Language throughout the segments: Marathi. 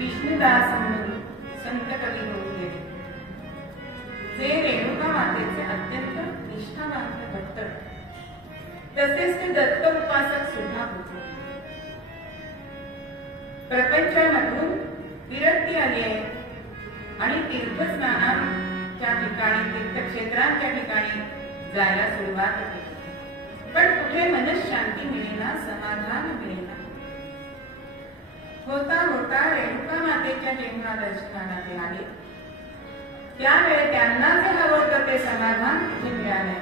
विष्णुदास म्हणून संत कवी होऊन गेले, जे रेणुका मातेचे अत्यंत निष्ठावंत भक्त, तसेच ते दत्त उपासक सुद्धा होते. प्रपंचामधून विरक्ती आली आहे आणि तीर्थस्नानाच्या ठिकाणी, तीर्थक्षेत्रांच्या ठिकाणी जायला सुरुवात केली. पण कुठे मनशांती मिळेना, समाधान मिळेना. होता होता रेणुका मातेच्या जेव्हा दर्शनाला ते आले, त्यावेळी त्यांना जे हवं होतं ते समाधान तिथे मिळाले,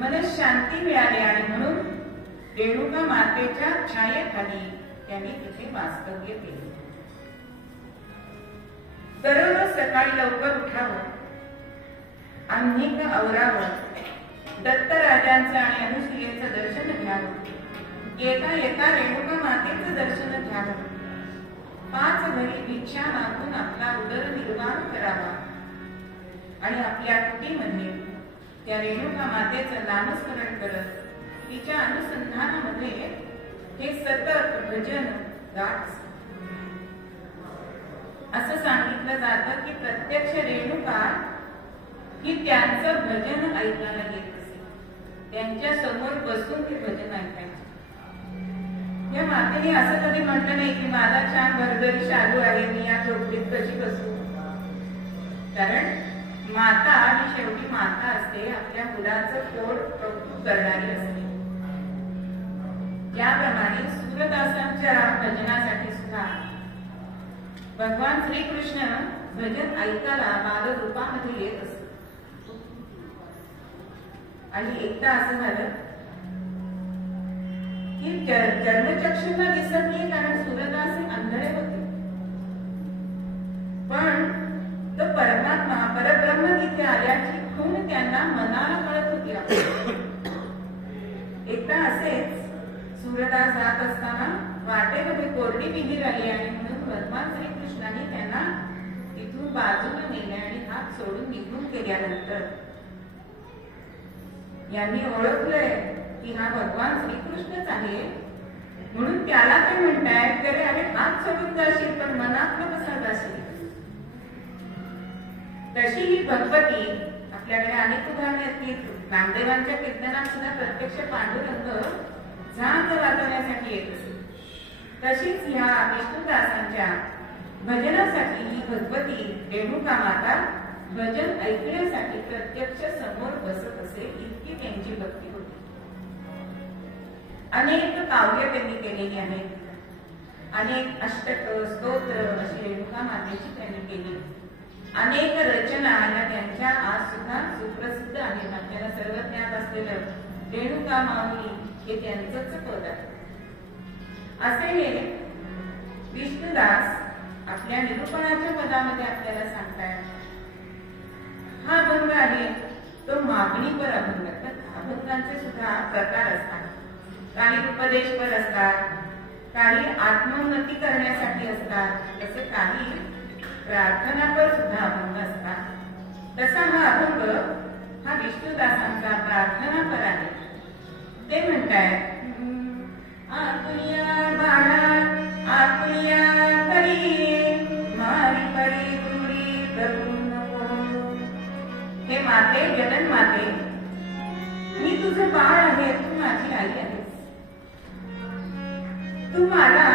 मनशांती मिळाली. आणि म्हणून रेणुका मातेच्या छायेखाली त्यांनी तिथे वास्तव्य केले. दररोज सकाळी लवकर उठावं, आम्हिक आवरावं, दत्तराजांचं आणि अनुसुयेचं दर्शन घ्यावं, येता येता रेणुका मातेचं दर्शन घ्यावं, 5 घडी भिक्षा मागून आपला उदरनिर्वाह करावा आणि आपल्या कुटीमध्ये त्या रेणुका मातेचं नामस्मरण करत तिच्या अनुसंधानामध्ये हे सतत भजन गात. असं सांगितलं जातं की प्रत्यक्ष रेणुका ही त्यांचं भजन ऐकायला येत असे, त्यांच्या समोर बसून ते भजन ऐकायचे. या मातेने असं कधी म्हटलं नाही की माझा छान भरभरी शालू आहे, मी या झोपडीत कशी बसू. कारण माता ही शेवटी माता असते, आपल्या मुलाचं पोट कौतुक करणारी असते. त्याप्रमाणे सूरदासांच्या भजनासाठी सुद्धा भगवान श्रीकृष्ण भजन ऐकायला बाल रूपामध्ये येत असत. आणि एकदा असं झालं की चर्मचक्षुंना दिसत नाही, कारण सूरदास हे आंधळे होते. पण तो परमात्मा परब्रह्म तिथे आल्याची खूण त्यांना मनाला कळत होती. एकदा असेच सूरदास जात असताना वाटेमध्ये कोरडी विहीर आली आणि म्हणून भगवान श्रीकृष्णाने त्यांना तिथून बाजूला नेले आणि हात सोडून निघून गेल्यानंतर यांनी ओळखलंय की हा भगवान श्रीकृष्णच आहे. म्हणून त्याला ते म्हणतायत, अरे अरे हात सोडून जाशील पण मनातलं कसा जाशील. तशी ही भगवती आपल्याकडे अनेक उदाहरणे आहेत. नामदेवांच्या कीर्तनात सुद्धा प्रत्यक्ष पांडुरंग झांज वाजवण्यासाठी येत असे. तशीच ह्या विष्णुदासांच्या भजनासाठी ही भगवती रेणुका माता भजन ऐकण्यासाठी प्रत्यक्ष समोर बसत असे, इतकी त्यांची भक्ती होती. अनेक काव्य त्यांनी केलेली आहेत, अनेक अष्टक स्तोत्र अशी रेणुका मातेची त्यांनी केली. अनेक रचना या त्यांच्या आज सुद्धा सुप्रसिद्ध आहेत. आपल्याला सर्व ज्ञात असलेलं रेणुका माऊली हे त्यांचंच पद आहे. असे हे विष्णुदास आपल्या निरूपणाच्या पदामध्ये आपल्याला सांगतायत. हा अभंग आहे तो मागणीपर अभंग. अभंगांचे सुद्धा प्रकार असतात. काही उपदेशपर असतात, काही आत्मोन्नती करण्यासाठी असतात, तसे काही प्रार्थनापर सुद्धा अभंग असतात. तसा हा अभंग हा विष्णुदासांचा प्रार्थनापर आहे. ते म्हणतायत, आकुलिया बाळा आकुलिया करी मारी परी तुरी करू नको. हे माते, जगन माते, मी तुझं बाळ आहे, तू माझी आई आहेस. तू मला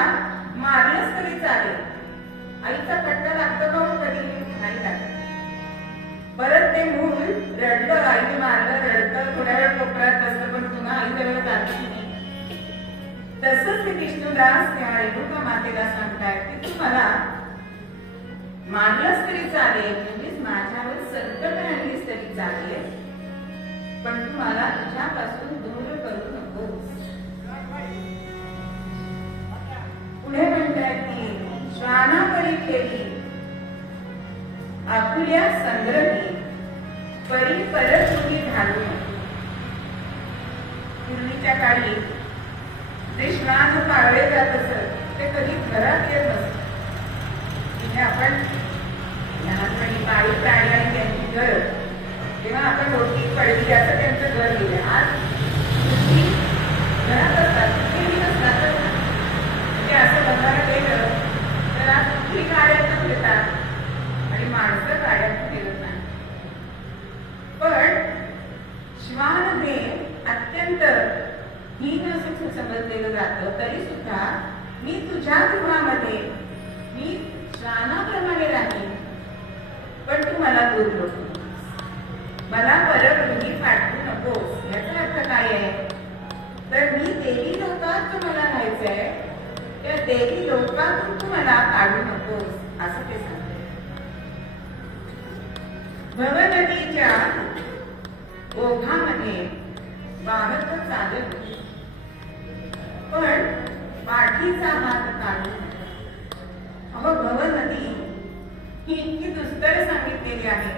मारलंस तरी चालेल, आईचा फटका लागतो का कधी नाही लागत. परत ते मूल रडलं, आईने मारलं, रडतं, थोड्या वेळ कोपऱ्यात बसलं, पण पुन्हा आईजवळ जात नाही. तसंच ते विष्णुदास त्या रेणुका मातेला सांगतायत की तू मला मारलंस तरी चालेल, म्हणजेच माझ्यावर संकट आणलीस तरी चालेल, पण तू मला तुझ्यापासून दूर करू नकोस. पुढे म्हणतायत की श्वाना परी ठेवी आकुल्या संग्रही परी परत उभी घालून. पूर्वीच्या काळी जे श्वान पाळले जात असत ते कधी घरात येत नसतं. म्हणजे आपण लहानपणी पाळीव प्राणी आणि त्यांची घर, तेव्हा आपण रोटी पडली असं त्यांचं घर गेलं. आज घरात असतात, कुठेही नसतात. म्हणजे असं बघायला गेलं तर आज कुठली गाड्यात फिरतात आणि माणसं गाड्यात फिरत नाही. पण श्वानने अत्यंत हीन असं समजलेलं जातं, तरी सुद्धा मी तुझ्या गृहामध्ये मी श्वानाप्रमाणे राहील, पण तू मला दूर नको, मला परगृही पाठवू नकोस. याचा अर्थ काय आहे तर मी देवी लोकात तुम्हाला राहायचंय, त्या देवी लोकातून तू मला काढू नकोस असं ते सांगते. भवनदीच्या ओघामध्ये वाहत चालत होती, पण पाठीचा हात काढून. अहो भवनदी ही इतकी दुस्तर सांगितलेली आहे.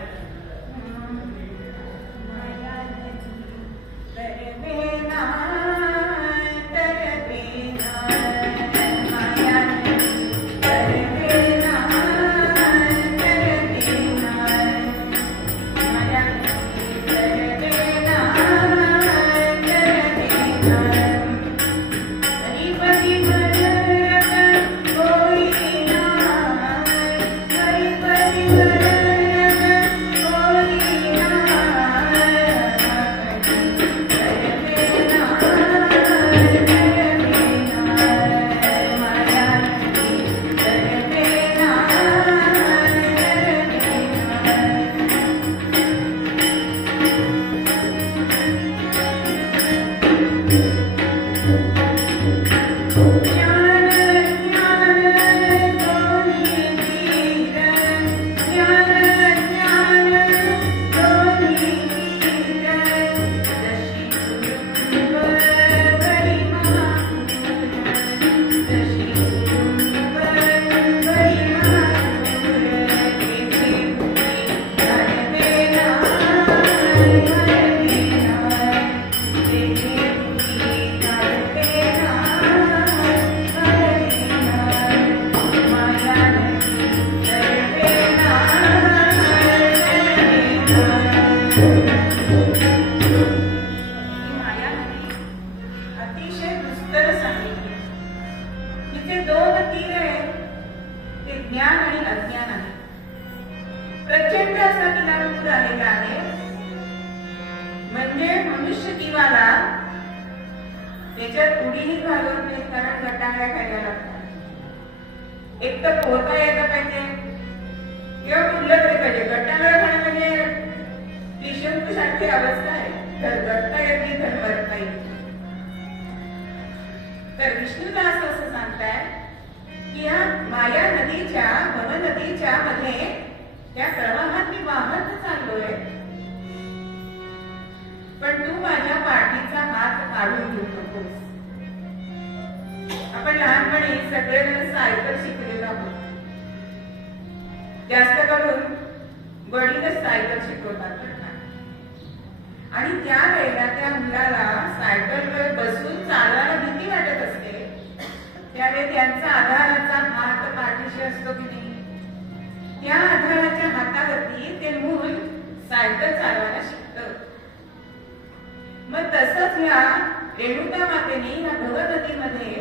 एक तर पोहता यायला पाहिजे किंवा कुठलं तरी पाहिजे. गट्टांगळा खाणं म्हणजे विषंत सारखी अवस्था आहे. तर गट्टा येत नाही तर मरता येत. तर विष्णुदास असं सांगतायत की या माया नदीच्या भवनदीच्या मध्ये त्या प्रवाहात मी वाहत चाललोय, पण तू माझ्या पाठीचा हात काढून घेऊ नकोस. आपण लहानपणी सगळेजण सायकल शिकलेलो आहोत. जास्त करून वडीलच सायकल शिकवतात आणि त्या वेळेला त्या मुलाला सायकलवर बसून चालवायला भीती वाटत असते. त्यावेळी त्यांचा आधाराचा हात पाठीशी असतो की नाही, त्या आधाराच्या हातावरती ते मूल सायकल चालवायला शिकतं. मग तसंच या रेणुका मातेने या भवनदीमध्ये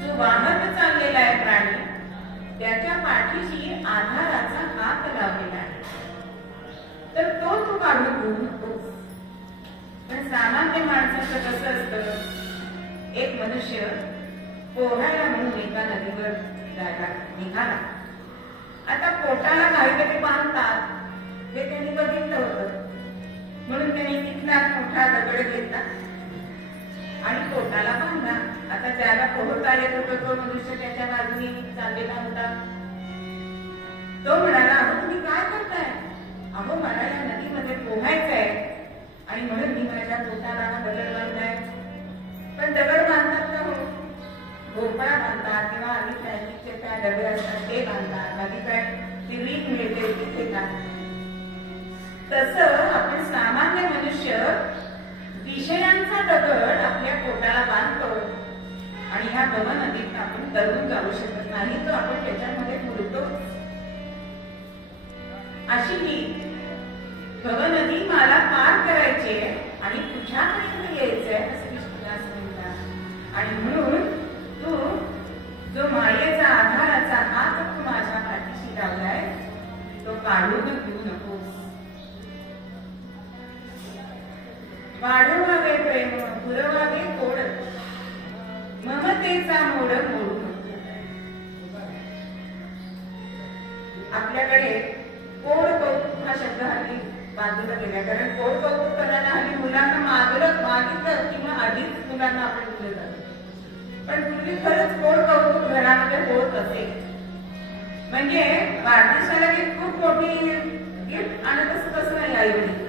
जो वाहत चाललेला आहे प्राणी, त्याच्या पाठीशी आधाराचा हात लावलेला आहे. तर तो तू काढून घेऊ नकोस. पण सामान्य माणसाचं कसं असतं, एक मनुष्य पोहायला म्हणून एका नदीवर जायला निघाला. आता पोटाला काहीतरी बांधतात हे त्यांनी बघितलं होतं, म्हणून त्यांनी तिथला मोठा दगड घेतला आणि पोटाला बांधला. आता ज्याला पोहता येत होतं तो मनुष्य त्याच्या बाजूने चाललेला होता. तो म्हणाला, अहो तुम्ही काय करताय? अहो मला या नदीमध्ये पोहायचंय आणि म्हणून मी माझ्या पोटाला दगड बांधलाय. पण दगड बांधतात का? हो, भोपळा बांधतात किंवा आधी प्लॅस्टिकचे काय दगड असतात ते बांधतात. आधी काय ती रीत मिळते तिथे का? तसं आपण सामान्य मनुष्य विषयांचा दगड आपल्या पोटाला बांधतो आणि ह्या भवनदीत आपण तरून जाऊ शकत नाही, तो आपण त्याच्यामध्ये बुडतो. अशी ही भवनदी मला पार करायची आहे आणि तुझ्यापर्यंत यायचंय असं विष्णुदास म्हणतात. आणि म्हणून तू जो मायेचा आधाराचा हात तू माझ्या पाठीशी लावलाय तो काढून घेऊ नकोस. वाढवावे प्रेम पुरवावे कोड ममतेचा मोड मोडू नको. आपल्याकडे कोड कौतुक हा शब्द हल्ली बाजूला गेला, कारण कोड कौतुक करायला हल्ली मुलांना मागितलं किंवा आधीच मुलांना आपण दिलं जातं. पण पूर्वी खरंच कोड कौतुक घरामध्ये होत असे. म्हणजे वाढदिवसाला खूप मोठी गिफ्ट आणत असत असं नाही आई वडील,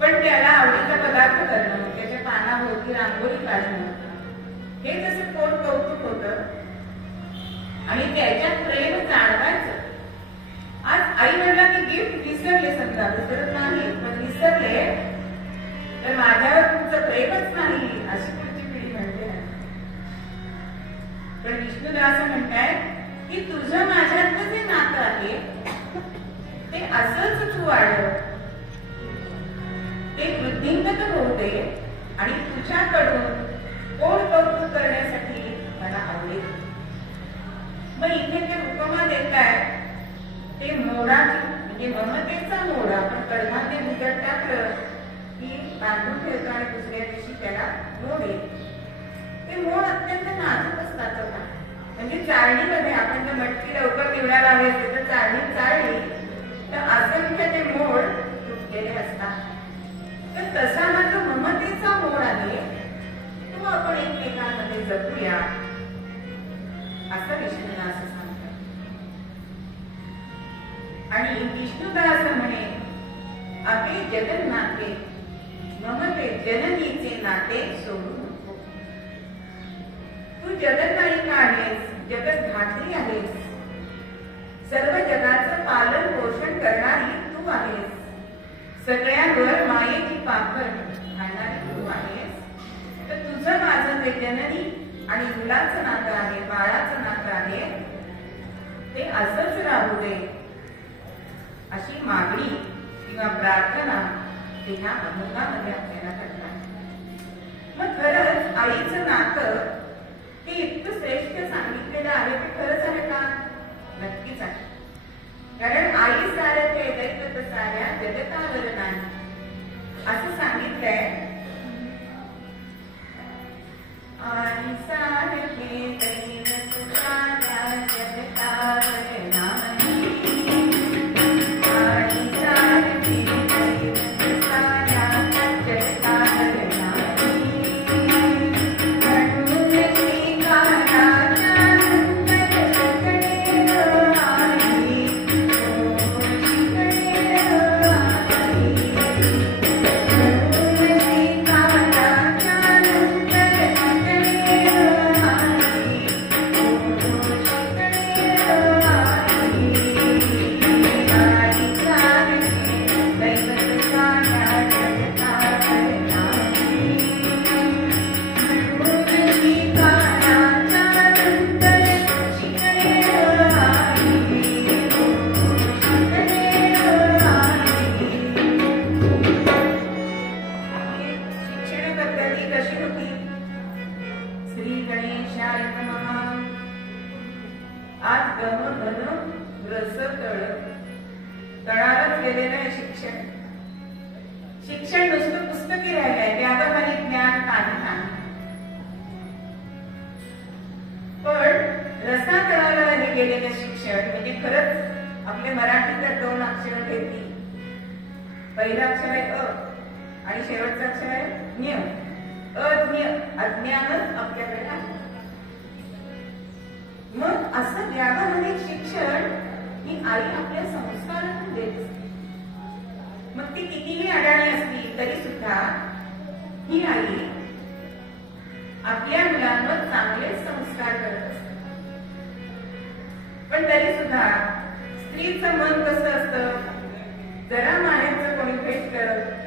पण त्याला आवडीचा पदार्थ करणं, त्याच्या पानाभोवती रांगोळी काढणं हे जसं कोड कौतुक होतं आणि त्याच्यात प्रेम जाणवायचं. आज आई वडिलांनी गिफ्ट विसरले, समजा विसरत नाही पण विसरले तर माझ्यावर तुमचं प्रेमच नाही अशी पुढची पिढी म्हणते. पण विष्णुदास म्हणतायत की तुझं माझ्यातलं जे नातं आहे ते असंच तू वाढव, ते वृद्धिंगत होऊ दे आणि तुझ्याकडून कोड कौतुक करण्यासाठी मला आवडेल. मग इथे ते उपमा देत आहे ते मोडाची, म्हणजे ममतेचा मोड. आपण कडधान्य भिजत टाकलं की बांधून ठेवतो आणि दुसऱ्या दिवशी त्याला मोड येते. ते मोड अत्यंत नाजूक असतात. म्हणजे चाळणीमध्ये आपण जर मटकी लवकर निवडायला हवी असेल तर चाळणी चाळली तर असंख्य ते मोड तुटलेले असतात. तर तसा हा जो ममतेचा मोड आहे तो आपण एकमेकांमध्ये जपूया असं विष्णुदास सांगतात. आणि विष्णुदास म्हणे आपे जगन नाते ममते जननीचे नाते सोडू नको. तू जगन्नायिका आहेस, जगत धात्री आहेस, सर्व जगाचं पालन पोषण करणारी तू आहेस, सगळ्यांवर मायेची पाखर घालणारी तू आहेस. तर तुझं माझं जे जननी आणि मुलाचं नातं आहे, बाळाचं नातं आहे ते असंच राहू दे अशी मागणी किंवा प्रार्थना ह्या अभंगामध्ये आपल्याला करतात. मग खरंच आईचं नातं हे इतकं श्रेष्ठ सांगितलेलं आहे ते खरंच आहे का? नक्कीच आहे. कारण आई सारखे दैवत साऱ्या जगतावर नाही असं सांगितलंय. आई सारखे दैवत साऱ्या जगतावर नाही, आई सारखे दैवत साऱ्या जगतावर नाही, म्हणून मी कानाच्या तळालाच गेलेलं आहे शिक्षण. शिक्षण नुसतं पुस्तकी राहिलंय, व्यावहारिक ज्ञान काही नाही. पण रसातळाला गेलेलं शिक्षण म्हणजे खरंच आपले मराठीत 2 अक्षर घेतली. पहिलं अक्षर आहे अ आणि शेवटचं अक्षर आहे ज्ञ. अज्ञ अज्ञानच आपल्याकडे आहे. मग असं व्यावहारिक शिक्षण ही आई आपल्या संस्कारातून देत असते. मग ती कितीही अडाणी असली तरी सुद्धा ही आई आपल्या मुलांवर चांगले संस्कार करत असते. पण तरी सुद्धा स्त्रीचं मन कसं असतं, जरा माहेरचं कोणी भेटलं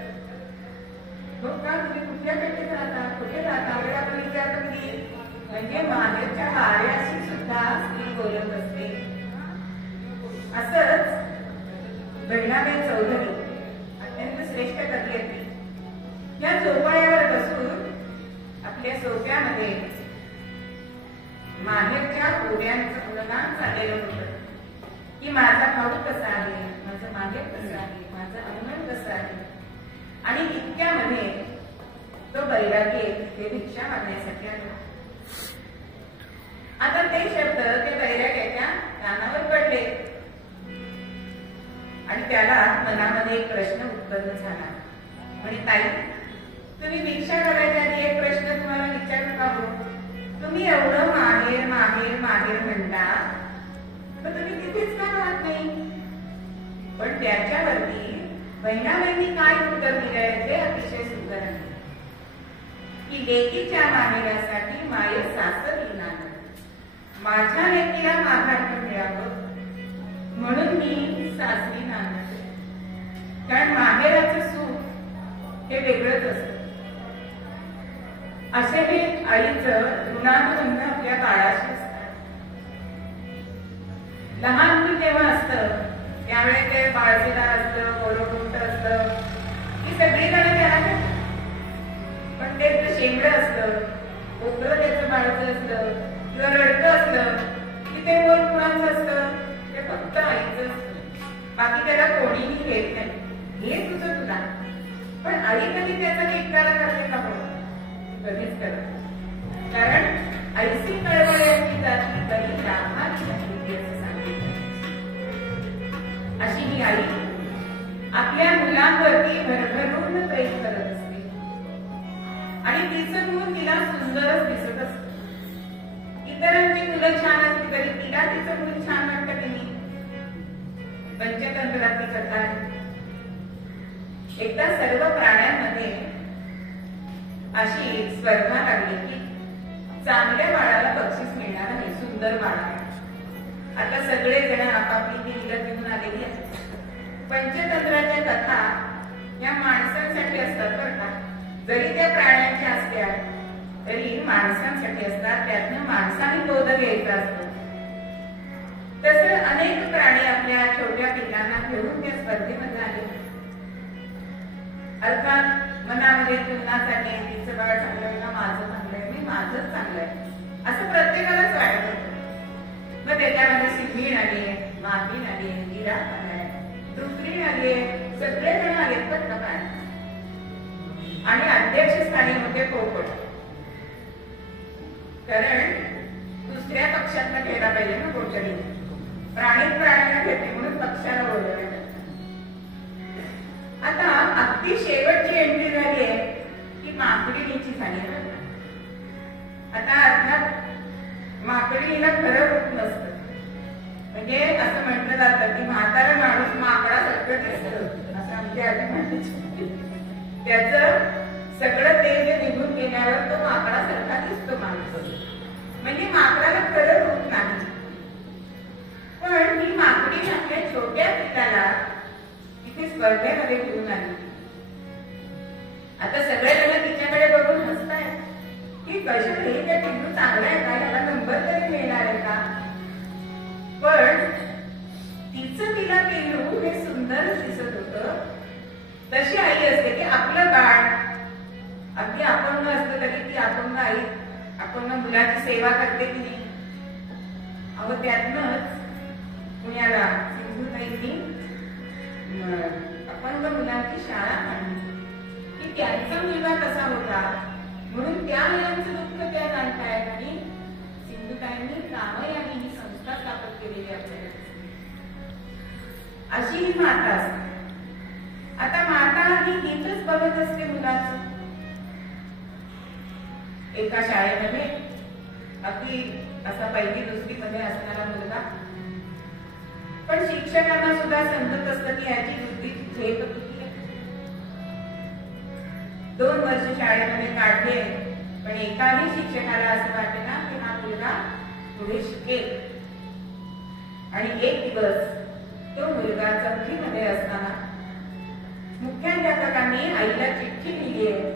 हो का, तुम्ही कुठल्या पेठेत राहता, कुठे राहता, वेळा पण विचारता की म्हणजे माहेरच्या कार्याशी सुद्धा स्त्री बोलत असते. असंच बहिणाबाई चौधरी अत्यंत श्रेष्ठ कवयित्री या चोपाळ्यावर बसून आपल्या सोप्यामध्ये माहेरच्या ओढ्यांचं गुणगान चाललेलं होतं की माझा भाऊ कसा आहे, माझं माहेर कसं आहे, माझं अंगण कसं आहे. आणि इतक्यामध्ये तो बैरागी ते भिक्षा मागण्यासाठी आला. आता ते शब्द ते बैराग्याच्या कानावर पडले आणि त्याला मनामध्ये एक प्रश्न उत्पन्न झाला. म्हणे ताई, तुम्ही भिक्षा करायच्या आधी एक प्रश्न तुम्हाला विचारू का हो? तुम्ही एवढं माहेर माहेर माहेर म्हणता, तर तुम्ही तिथेच का राहत नाही? पण त्याच्यावरती बहिणाबाईंनी काय उत्तर दिलंय ते अतिशय सुंदर आहे की लेकीच्या माहेरासाठी माये सासरी नांद, माझ्या लेकीला माघार मिळावं म्हणून मी सासरी नांदते. कारण माहेराचं सुख हे वेगळंच असतं. असे हे आईचं ऋणानुबंध आपल्या बाळाशी असतात. लहान मूल जेव्हा असतं त्यावेळेस ते बाळसेदार असतं, गोरोगुंट असतं, ही सगळी जण त्याला. पण ते शेंगड असतं, कोकरं त्याचं बाळाचं असतं किंवा रडकं असतं की ते बोल कुणाचं असतं? ते फक्त आईचं असतं. बाकी त्याला कोणीही घेत नाही. हे तुझं तुला. पण आई कधी त्याचा निकाला करते का? कधीच करत. कारण ऐसी कळवळ्याची जाती कधी रामाची नाही असं सांगितलं. अशी ही आई आपल्या मुलांवरती भरभरून प्रेम करत असते आणि तिचं मूल तिला सुंदरच दिसत असतं. इतरांची मुलं छान असते तरी तिला तिचं मूल छान वाटतं की नाही. पंचतंत्रातली कथा. एकदा सर्व प्राण्यांमध्ये अशी स्पर्धा लागली की चांगल्या बाळाला बक्षीस मिळणार नाही, सुंदर बाळ. आता सगळे जण आपापली ती विगत घेऊन आलेली आहेत. पंचतंत्राच्या कथा या माणसांसाठी असतात बरं का. जरी त्या प्राण्यांच्या असत्या तरी माणसांसाठी असतात. त्यातनं माणसाने बोध घ्यायचा असतो. तसं अनेक प्राणी आपल्या छोट्या पिल्लांना घेऊन त्या स्पर्धेमध्ये आले. अर्थात मनामध्ये तुलना चालली, तिचं बाळ चांगलं आहे का माझं चांगलं आहे, मी माझंच चांगलं आहे असं प्रत्येकालाच वाटत होतं. मग त्याच्यामध्ये सिंहीण आली आहे, मागीण आली आहे, जिराफ आलाय, डुकरीण आली आहे, सगळे जण आलेत बरं का प्राणी. आणि अध्यक्षस्थानी होते पोपट. कारण दुसऱ्या पक्षातला घ्यायला पाहिजे ना कोणतरी. प्राण्यांना घेते म्हणून पक्षाला बोलवलं. आता अगदी शेवटची एंट्री झाली आहे की माकडीणीची झाली आहे. आता अर्थात माकडीणीला खरं रूप नसतं. म्हणजे असं म्हटलं जातं की म्हातारा माणूस माकडासारखं दिसतं असं आमची आजी म्हणायची. त्याचं सगळं तेज निघून गेल्यावर तो माकडासारखा दिसतो माणूस. म्हणजे माकडाला खरं रूप नाही. पण ही माकडी आपल्या छोट्या पिकाला तिथे स्पर्धेमध्ये घेऊन आली. आता सगळेजण तिच्याकडे बघून हसतायत की कशा हे त्या पिल्लू चांगला आहे का, ह्याला नंबर तरी मिळणार आहे का. पण तिचं तिला पिल्लू हे सुंदरच दिसत होतं. तशी आई असते की आपलं बाळ अगदी अपंग असतं तरी ती अपंग आई अपंग मुलाची सेवा करते की नाही. अहो त्यातनच पुण्याला सिंधुताईंनी अपंग मुलांची शाळा काढली की त्यांचा मुलगा कसा होता म्हणून त्या मुलांचं दुःख त्या जाणतायत. आणि सिंधुताईंनी कामयानी ही संस्था स्थापन केलेली आपल्याला. अशी ही माता असते. आता माता ही गीतच बघत असते मुलाचं. एका शाळेमध्ये अगदी असा पहिली दुसरी मध्ये असणारा मुलगा. पण शिक्षकांना सुद्धा समजत असतं की याची बुद्धी झेप किती आहे. 2 वर्ष शाळेमध्ये काढले पण एकाही शिक्षकाला असं वाटते ना की हा मुलगा पुढे शिकेल. आणि एक दिवस तो मुलगा 4थी मध्ये असताना मुख्याध्यापकांनी आईला चिठ्ठी लिहिली आहे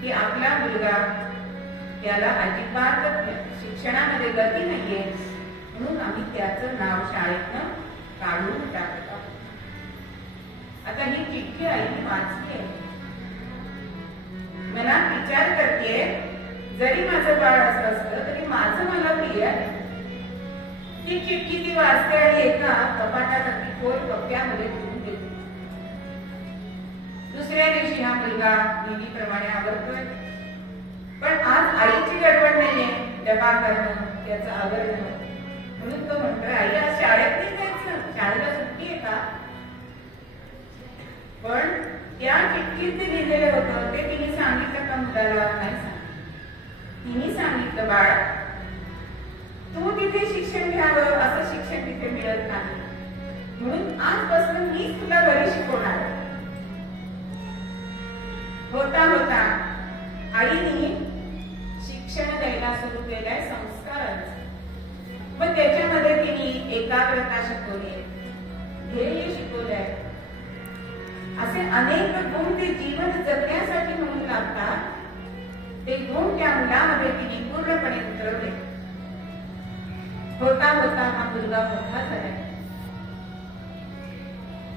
की आपला मुलगा त्याला अजिबात शिक्षणामध्ये गती नाहीये, म्हणून आम्ही त्याचं नाव शाळेतनं काढून टाकत आहोत. आता ही चिठ्ठी आईने वाचली आहे. मनात विचार करते, जरी माझं बाळ असं असतं तरी माझं मला प्रिय आहे. ती चिठ्ठी ती वाचते आणि एका कपाटात अगदी खोल कप्प्यामध्ये ठेवून देते. दुसऱ्या दिवशी हा मुलगा नेहमीप्रमाणे आवरतोय, पण आज आईची गडबड नाहीये डबा करणं, त्याचं आवरणं. म्हणून तो म्हणतोय, आई आज शाळेत नाही जायचं, शाळेला सुट्टी आहे का? पण त्या चिठ्ठीत जे लिहिलेलं होतं ते तिने सांगितलं का मुलाला? नाही सांगितलं. तिने सांगितलं, बाळा तू तिथे शिक्षण घ्यावं, असं शिक्षण तिथे मिळत नाही, म्हणून आजपासून मी तुला घरी शिकवणार. होता होता आईने शिक्षण द्यायला सुरू केलंय संस्कारांचं. पण त्याच्यामध्ये तिने एकाग्रता शिकवली, ध्येय शिकवलंय. असे अनेक गुण ते जीवन जगण्यासाठी म्हणून लागतात. ते गुण त्या मुलामध्ये तिने पूर्णपणे उतरवले. होता होता हा मुलगा मोठा झाला.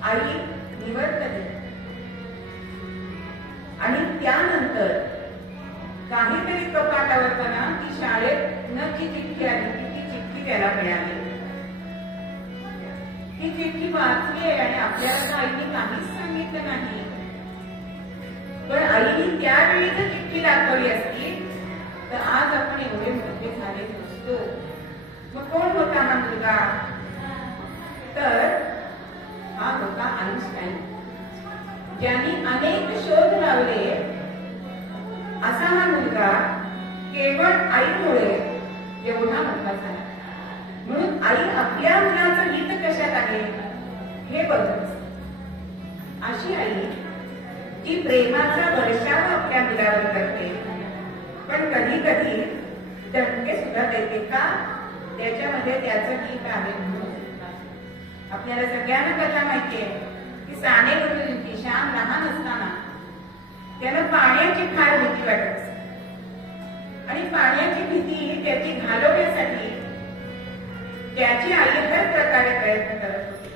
आई निवर्तली आणि त्यानंतर काहीतरी कपाटावर पणा ती शाळेत न जी चिठ्ठी आली ती चिठ्ठी त्याला मिळाली. ती चिठ्ठी वाचली आहे आणि आपल्याला आईने काहीच सांगितलं नाही. पण आईने त्यावेळी जर चिठ्ठी दाखवली असती तर आज आपण एवढे मोठे झाले नसतो. मग कोण होता हा मुलगा? तर हा होता आईन्स्टाईन, ज्यांनी अनेक शोध लावले. असा हा मुलगा केवळ आईमुळे एवढा मोठा झाला. म्हणून आई आपल्या मुलाचं हित कशात आहे हे बघत. अशी आई जी प्रेमाचा वर्षाव आपल्या मुलावर करते, पण कधी कधी धक्के सुद्धा देते का? त्याच्यामध्ये त्याचं हित आहे म्हणून. आपल्याला सगळ्यांना कथा माहितीये की साने गुरुजींची श्याम लहान असताना त्याला पाण्याची फार भीती वाटत आणि पाण्याची भीती त्याची घालवण्यासाठी त्याची आई हर प्रकारे प्रयत्न करत होती.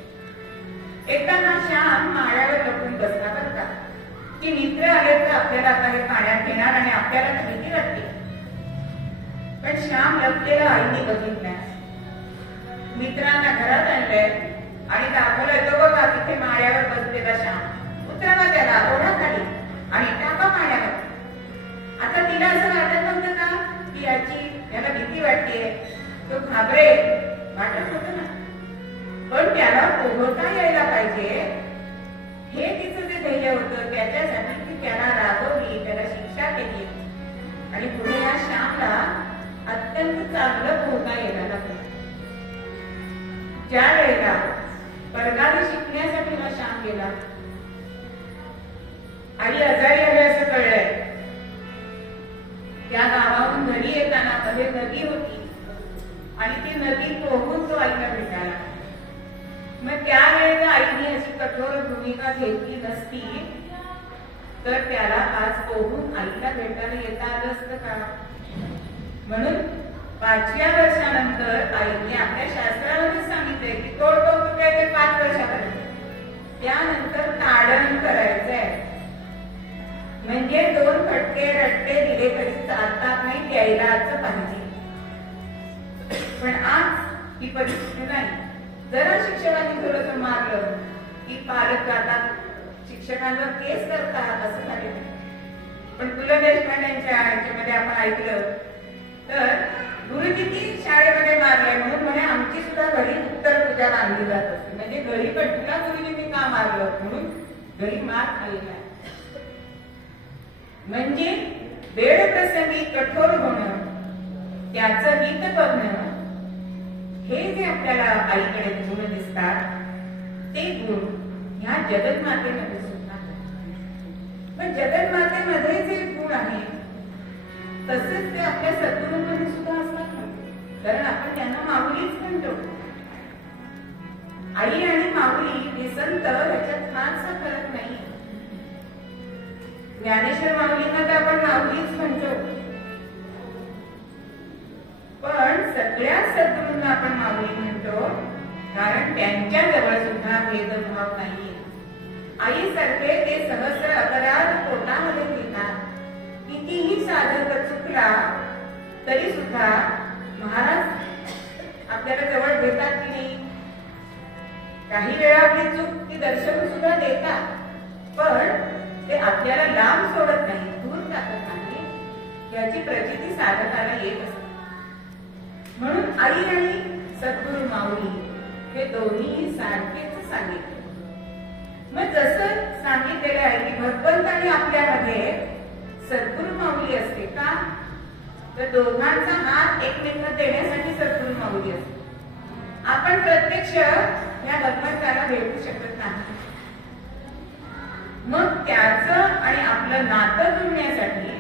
एकदा हा श्याम माळ्यावर लपून बसला बरं का, की मित्र आले तर आपल्याला आता हे पाण्यात घेणार आणि आपल्याला भीती वाटते. पण श्याम लपलेला आईने बघितला. मित्रांना घरात आणलंय आणि दाखवलंय, तो बघा तिथे माळ्यावर बसलेला श्याम, उतरवा त्याला ओढाखाली आणि टाका पाण्यावर. आता तिला असं वाटत नव्हतं का की याला भीती वाटते, तो घाबरे वाटत होत ना. पण त्याला पोहता यायला पाहिजे हे तिचं जे ध्येय होतं. त्याच्यासाठी ती त्याला रागवली, त्याला शिक्षा केली आणि पुढे या श्यामला अत्यंत चांगलं पोहता यायला लागलं. ज्या वेळेला परगावी शिकण्यासाठी हा श्याम गेला, आई आजारी आहे असं कळलंय. त्या गावाहून घरी येताना मध्ये नदी होती आणि ती नदी पोहून तो आईला भेटायला. मग त्यावेळेला आईने अशी कठोर भूमिका घेतली नसती तर त्याला आज पोहून आईला भेटायला येता आलं असतं का? म्हणून 5व्या वर्षानंतर आईने आपल्या शास्त्रामध्ये सांगितले की तोड कौतुक आहे ते 5 वर्षापर्यंत, त्यानंतर ताडण करायचंय. म्हणजे 2 फटके रट्टे दिले तरी चालतात नाही, द्यायलाच पाहिजे. पण आज ही परिस्थिती नाही. जरा शिक्षकांनी थोडंसं मारलं की पालक जातात, शिक्षकांवर केस करतात, असं झाले. पण पु ल देशपांडेंच्या ह्याच्यामध्ये आपण ऐकलं तर गुरुजींनी शाळेमध्ये मारलंय म्हणून म्हणे आमची सुद्धा घरी उत्तर पूजा बांधली जात असते. म्हणजे घरी पण तुला गुरुजींनी का मारलं म्हणून घरी मार खाल्ला. म्हणजे वेळ प्रसंगी कठोर होणं, त्याचं हित बघणं, हे जे आपल्याला आईकडे गुण दिसतात ते गुण ह्या जगन्मातेमध्ये सुद्धा. पण जगन्मातेमध्ये जे गुण आहे तसेच ते आपल्या सद्गुरूंमध्ये सुद्धा असतात. कारण आपण त्यांना माऊलीच म्हणतो. आई आणि माऊली हे संत ह्याच्यात फारसा फरक नाही. ज्ञानेश्वर माऊलींना तर आपण माऊलीच म्हणतो, पण सगळ्या सद्गुरूंना आपण माऊली म्हणतो, कारण त्यांच्या जवळ सुद्धा भेदभाव नाहीये. आईसारखे ते सहस्र अपराध पोटामध्ये घेतात. कितीही साधक चुकला तरी सुद्धा महाराज आपल्याला जवळ घेतात की नाही. काही वेळा आपली चूक ती दर्शवून सुद्धा देतात, पण ते आपल्याला लांब सोडत नाही, दूर टाकत नाही. याची प्रचिती साधकाला येत असते. म्हणून आई आणि सद्गुरू माऊली हे दोन्ही सारखेच सांगितले. मग जसं सांगितलेलं आहे की भगवंताने आपल्यामध्ये सद्गुरू माऊली असते का, तर दोघांचा हात एकमेकांना देण्यासाठी सद्गुरू माऊली असते. आपण प्रत्यक्ष या भगवंताला भेटू शकत नाही. मग त्याचं आणि आपलं नातं जुळण्यासाठी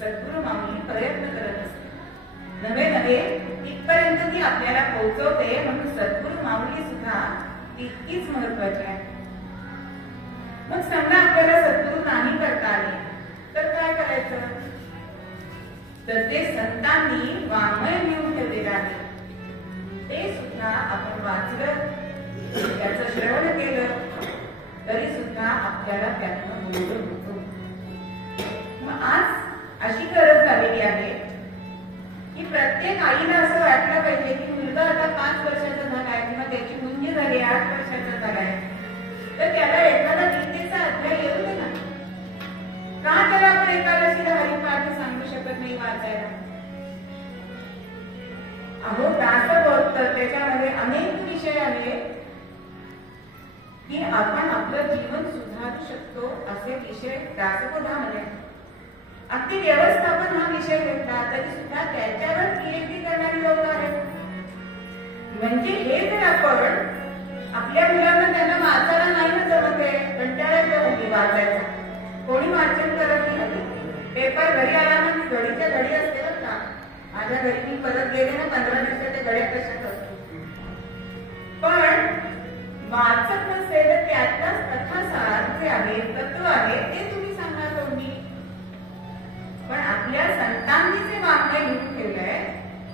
सद्गुरू माऊली प्रयत्न करत असते. नवे नवे तिथपर्यंत ती आपल्याला पोहोचवते. म्हणून सद्गुरू माऊली सुद्धा तितकीच महत्वाची आहे. मग समजा आपल्याला सद्गुरू नाही करता आले तर काय करायचं, तर ते संतांनी वाङ्मय लिहून ठेवलेलं आहे, ते सुद्धा आपण वाचलं, त्याचं श्रवण केलं तरी सुद्धा आपल्याला त्यातनं बोध होतो. मग आज अशी गरज झालेली आहे की प्रत्येक आईला असं वाटलं पाहिजे की मुलगा आता 5 वर्षाचा झाला आहे किंवा त्याची मुंजी झाली 8 वर्षाचा झाला आहे, तर त्याला एखादा गीतेचा अध्याय येऊ दे ना. का त्याला आपण एकादशीला हरिपाठ सांगू शकत नाही वाचायला. अहो दासबोध तर त्याच्यामध्ये अनेक विषय आहेत की आपण आपलं जीवन सुधारू शकतो. असे विषय दासबोधामध्ये अगदी व्यवस्थापन हा विषय घेतला तरी सुद्धा त्याच्यावर पीएचडी करणारी लोक आहेत. म्हणजे हे जर आपण आपल्या मुलांना त्यांना वाचायला नाही ना जमत आहे, कंटाळा येतो वाचायचा, कोणी वाचन करत नाही. पेपर घरी आला ना, घडीच्या घडी असते बरं का. माझ्या घरी मी परत गेले ना 15 दिवसाच्या घड्या कशात असतो. पण वाचत नसेल तर त्याचाच कथासार जे आहे, तत्व आहे, ते तुम्ही सांगा तोंडी. पण आपल्या संतांनी जे वाङ्मय लिहून ठेवलंय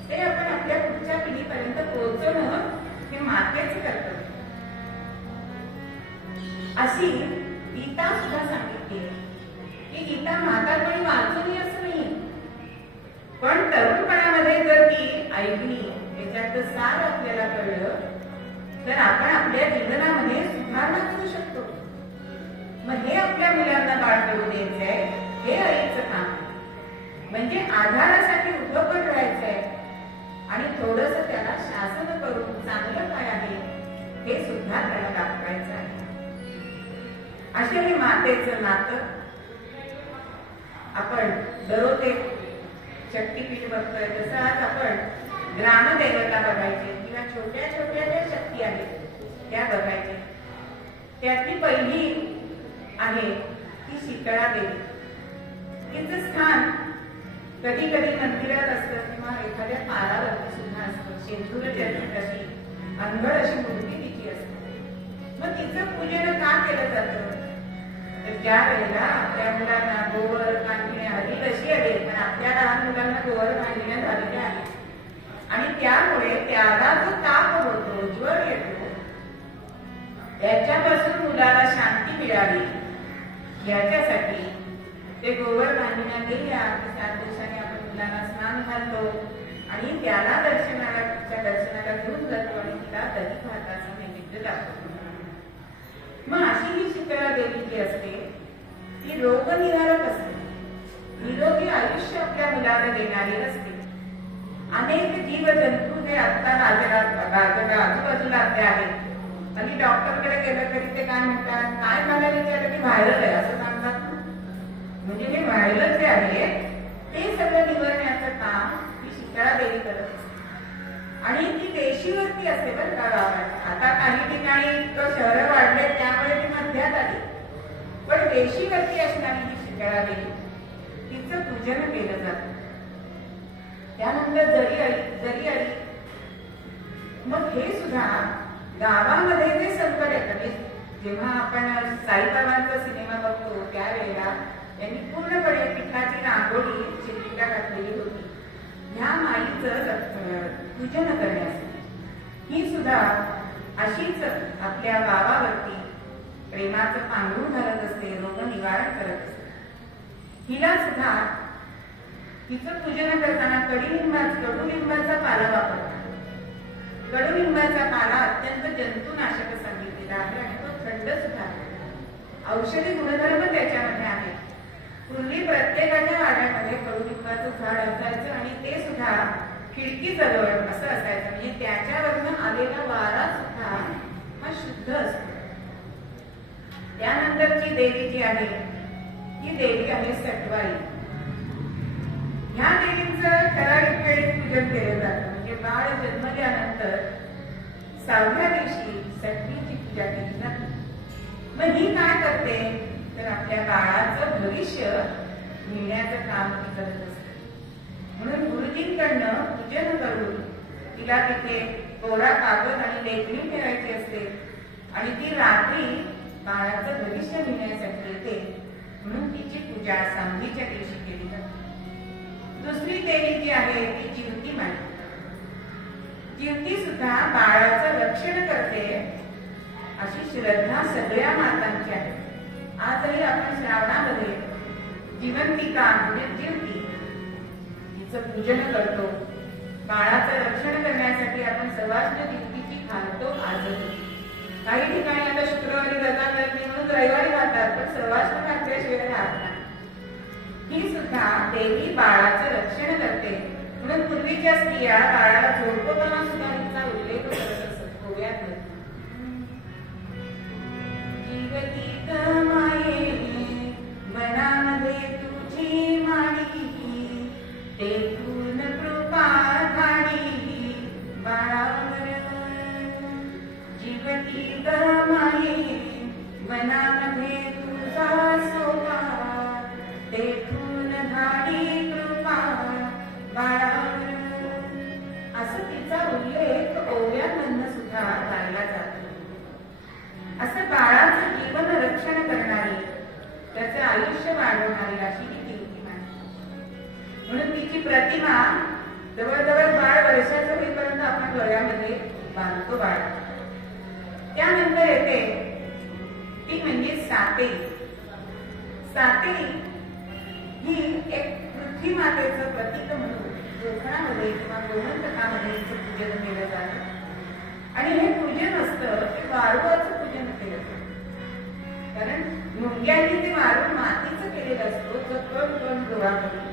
ते आपण आपल्या पुढच्या पिढीपर्यंत पोहोचवणं हे मातेच कर्तव्य. अशी गीता सुद्धा सांगितली की गीता म्हातारपणी वाचून असं नाही, पण तरुणपणामध्ये जर ती ऐकली, त्याच्यात सार आपल्याला कळलं तर आपण आपल्या जीवनामध्ये सुधारणा करू शकतो. मग हे आपल्या मुलांना बाळ करू द्यायचं आहे, हे आईचं काम. म्हणजे आधारासाठी उभं पण राहायचंय आणि थोडस त्याला शासन करून चांगलं काय आहे हे सुद्धा त्याला दाखवायचं आहे. असे हे मातेचं नातं आपण दररोज एक शक्तीपीठ बघतोय, तसं आज आपण ग्रामदेवता बघायचे किंवा छोट्या छोट्या ज्या शक्ती आहेत त्या बघायच्या. त्यातली पहिली आहे ती शीतळा देवी. तिचं स्थान कधी कधी मंदिरात असतं किंवा एखाद्या पारावरती सुद्धा असतं. शेंदूर चर्चित अशी अनघड अशी मूर्ती तिची असते. मग तिचं पूजन का केलं जातं, तर ज्या वेळेला आपल्या मुलांना गोवर कांजिण्या आधी कशी आली, पण आपल्या लहान मुलांना गोवर कांजिण्या झालेल्या आहेत आणि त्यामुळे त्याला जो ताप होतो, ज्वर येतो, त्याच्यापासून मुलाला शांती मिळावी याच्यासाठी ते गोवर कांजिण्या गेल्या 7 दिवसांनी आपण मुलांना स्नान घालतो आणि त्याला दर्शनाला घेऊन जातो आणि तिला दही भाताचा नैवेद्य दाखवतो. मग अशी ही शीतळा देवी जी असते ती रोगनिवारक असते, निरोगी आयुष्य आपल्या मुलाला देणारी असते. अनेक जीवजंतू जे आता आजूबाजूला आपले आहेत आणि डॉक्टरकडे गेलं तरी ते काय म्हणतात, काय मला विचारलं की व्हायरल आहे असं सांगतात. म्हणजे हे व्हायरल जे आहे ते सगळं निवडण्याचं काम ही शीतळा देवी करत असते. आणि ती देशीवरती असते बरं का गावात. आता काही ठिकाणी शहरं वाढले त्यामुळे ती मध्यात आली, पण देशीवरती असणारी ही शीतळा देवी तिचं पूजन केलं जातं. त्यानंतर जरी आली मग हे सुद्धा गावामध्ये जे संकट येतं. जेव्हा आपण साईबाबांचा सिनेमा बघतो त्यावेळेला त्यांनी पूर्णपणे पिठाची रांगोळी चित्रिका घातलेली होती ह्या माईचं पूजन करण्यासाठी ही सुद्धा अशीच आपल्या गावावरती प्रेमाचं पांघरूण घालत असते, रोग निवारण करत असते. हिला सुद्धा तिचं पूजन करताना कडुलिंबाचा पाला वापरतात. कडुलिंबाचा पाला अत्यंत जंतुनाशक सांगितलेला आहे आणि तो थंड सुद्धा आहे. औषधी गुणधर्म त्याच्यामध्ये आहे. पूर्वी प्रत्येकाच्या वाड्यामध्ये कडुलिंबाचं झाड असायचं आणि ते सुद्धा खिडकीजवळ असं असायचं, म्हणजे त्याच्यावरनं आलेला वारा सुद्धा हा शुद्ध असतो. त्यानंतरची देवी जी आहे ही देवी आहे सटवाई. ह्या देवीचं ठराविक वेळी पूजन केलं जातं. म्हणजे बाळ जन्मल्यानंतर 6व्या दिवशी सटवीची पूजा केली जाते. मग ही काय करते तर आपल्या बाळाचं भविष्य मिळण्याचं काम ती करत असते. म्हणून गुरुजींकडनं पूजन करून तिला तिथे कोरा कागद आणि लेखणी ठेवायची असते आणि ती रात्री बाळाचं भविष्य मिळण्यासाठी येते. म्हणून तिची पूजा सांगलीच्या दिवशी केली जाते. दुसरी देवी जी आहे ती जिवती माई. जिवती सुद्धा बाळाचं रक्षण करते अशी श्रद्धा सगळ्या मातांची आहे. आजही आपण श्रावणामध्ये जिवंतिका म्हणजे जिवती तिचं पूजन करतो. बाळाचं रक्षण करण्यासाठी आपण सवाष्ण जिवतीची घालतो आजही. काही ठिकाणी आता शुक्रवारी व्रतात करते म्हणून रविवारी घालतात, पण सवाष्ण घातल्याशिवाय राहत नाही. ही सुद्धा देवी बाळाचं रक्षण करते. म्हणून पूर्वीच्या स्त्रिया बाळाला झोडपताना सुद्धा हिचा उल्लेख करत असत. गोव्यात जीवती माये वनामध्ये तुझी माडी, देखून कृपा धाडी बाळावर. जीवती माये वनामध्ये तुझा सोपा, देखून धाडी कृपा बाळावर. असं तिचा उल्लेख ओव्यांमधनं सुद्धा गायला जातो. असं बाळाचं जीवन रक्षण करणारी, त्याचं आयुष्य वाढवणारी अशी ही देवी माई. म्हणून तिची प्रतिमा जवळजवळ बाळ वर्षाचं होईपर्यंत आपण गळ्यामध्ये बांधतो बाळ. त्यानंतर येते ती म्हणजे सातेरी. सातेरी ही एक पृथ्वी मातेचं प्रतीक म्हणून कोकणामध्ये किंवा गोमंतकामध्ये तिचं पूजन केलं जातं. आणि हे पूजन असतं ते वारुळाचं पूजन केलं जातं. कारण मुंग्यांनी ते वारुळ मातीचं केलेलं असतो, जो कण गोळा करून.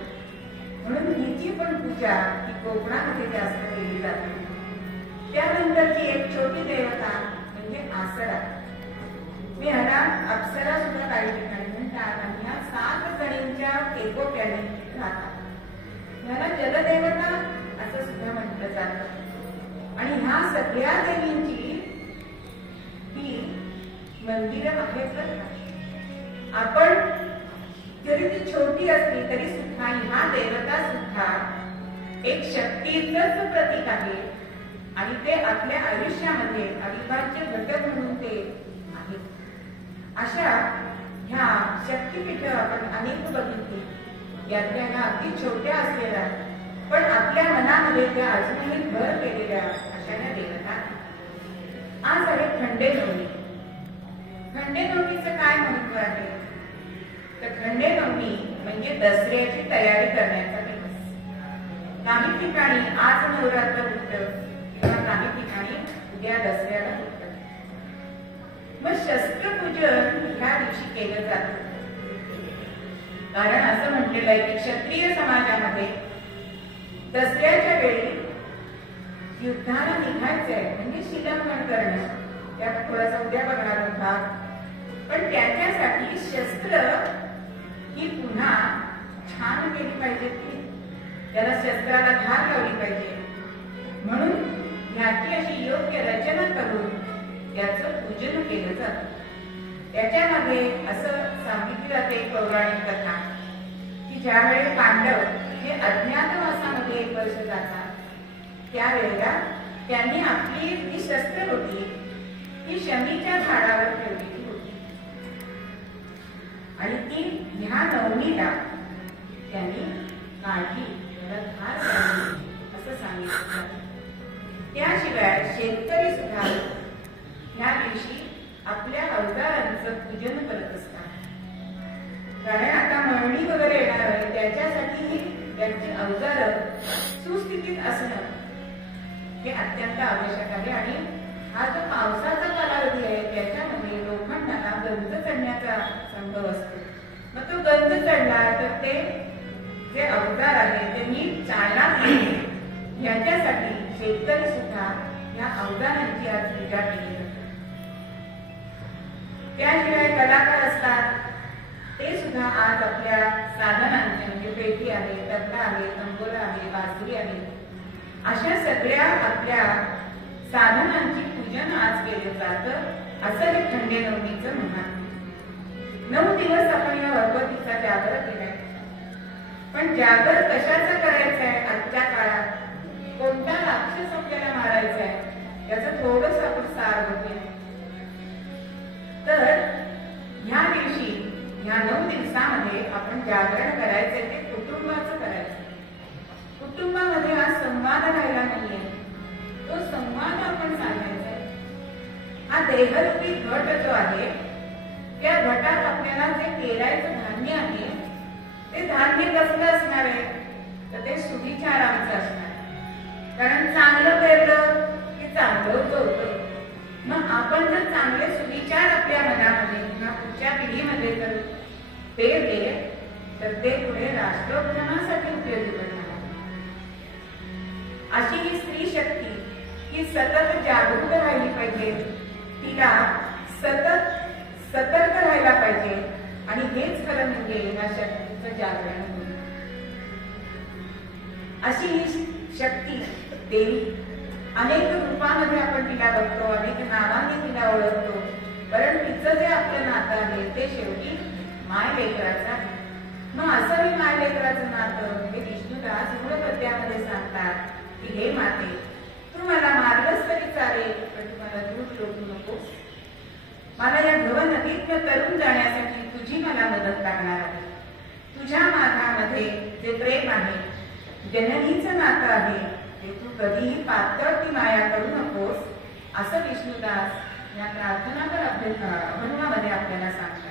म्हणून हिची पण पूजा ही कोकणामध्ये जास्त केली जाते. त्यानंतरची एक छोटी देवता म्हणजे आसरा. मी ह्याला अप्सरा सुद्धा काही ठिकाणी म्हणतात आणि ह्या 7 जणींच्या एकोप्याने राहतात. ह्याला जलदेवता असं सुद्धा म्हटलं जातं. आणि ह्या सगळ्या देवींची ही मंदिरं आहेत. आपण जरी ती छोटी असली तरी सुद्धा ह्या देवता सुद्धा एक शक्तीचंच प्रतीक आहे आणि ते आपल्या आयुष्यामध्ये अविभाज्य घटक म्हणून ते आहेत. अशा ह्या शक्तीपीठ आपण अनेक बघितली. यातल्या ह्या अगदी छोट्या असलेल्या पण आपल्या मनामध्ये त्या अजूनही भर केलेल्या अशा ह्या देवता. आज आहे खंडेनवमी. खंडेनवमीचं काय महत्व आहे तर खंडेनवमी म्हणजे दसऱ्याची तयारी करण्याचा दिवस. काही ठिकाणी आज नवरात्र होतं किंवा काही ठिकाणी उद्या दसऱ्याला होतं. मग शस्त्रपूजन ह्या दिवशी केलं जातं. कारण असं म्हटलेलं आहे की क्षत्रिय समाजामध्ये दसऱ्याच्या वेळी युद्धाला निघायचंय म्हणजे शिलांकन करणं. त्यात थोडासा उद्या बघणार होता. पण त्याच्यासाठी शस्त्र ही पुन्हा छान केली पाहिजे की त्याला शस्त्राला धार लावली पाहिजे. म्हणून ह्याची अशी योग्य रचना करून त्याचं पूजन केलं जातं. त्याच्यामध्ये असं सांगितली जाते पौराणिक कथा की ज्यावेळी पांडव हे अज्ञातवासामध्ये 1 वर्ष जातात त्यावेळेला त्यांनी आपली जी शस्त्र होती ती शमीच्या झाडावर ठेवलेली होती आणि ती ह्या नवमीला त्यांनी काढली त्याला धार द्यावी असं सांगितलं जातं. त्याशिवाय शेतकरी सुद्धा ह्या दिवशी आपल्या अवजारांचं पूजन करत असतात. कारण आता मळणी वगैरे येणार आहे, त्याच्यासाठी त्यांची अवजार सुस्थितीत असणं हे अत्यंत आवश्यक आहे. आणि हा जो पावसाचा कालावधी आहे त्याच्यामध्ये लोखंडाला गंज चढण्याचा संभव असतो. मग तो गंज चढला तर ते जे अवजार आहे ते नीट चालणार नाही, याच्यासाठी शेतकरी सुद्धा या अवजारांची आज पूजा केली जाते. त्याशिवाय कलाकार असतात, ते सुद्धा आज आपल्या साधनांचे म्हणजे पेटी आहे, तबला आहे, तंबोरा आहे, बासरी आहे, अशा सगळ्या आपल्या साधनांची पूजन आज केलं जातं. असं हे खंडे नवमीचं महत्त्व. 9 दिवस आपण या भगवतीचा जागर केलाय. पण जागर कशाचं करायचं आहे? आजच्या काळात कोणता राक्षस आपल्याला मारायचा आहे याचं थोडंसं आपण सार बघूया. तर ह्या दिवशी ह्या 9 दिवसामध्ये आपण जागरण करायचंय ते कुटुंबाचं करायचं. कुटुंबामध्ये हा संवाद राहिला नाहीये, तो संवाद आपण साधायचा आहे. हा देहरूपी घट जो आहे त्या घटात आपल्याला जे पेरायचं धान्य आहे ते धान्य कसलं असणार आहे? तर ते सुविचारांचं असणार. कारण चांगलं पेरलं की चांगलं होतं. मग आपण जर चांगले सुविचार आपल्या मनामध्ये किंवा पुढच्या पिढीमध्ये जर पेरले तर ते पुढे राष्ट्रोत्थानासाठी उपयोगी पडणार. अशी ही स्त्री शक्ती ही सतत जागरूक राहिली पाहिजे, तिला सतत सतर्क राहायला पाहिजे. आणि हेच खरं म्हणजे या शक्तीचं जागरण होईल. अशी ही शक्ती देवी अनेक रूपामध्ये आपण तिला बघतो, अनेक नावाने तिला ओळखतो. कारण तिचं जे आपलं नातं आहे ते शेवटी माय लेकराचं आहे. मग असं हे माय लेकराचं नातं हे विष्णुदास मूळ पद्यामध्ये सांगतात की हे माते, तू मला मारलंस तरी चालेल, पण तू मला दूध लोटू नकोस. मला या घव नदीतनं तरुण जाण्यासाठी तुझी मला मदत लागणार आहे. तुझ्या मागामध्ये जे प्रेम आहे, जननीचं नातं आहे, ते तू कधीही पातळ ती माया करू नकोस, असं विष्णुदास या प्रार्थनापर अभंगामध्ये आपल्याला सांगतात.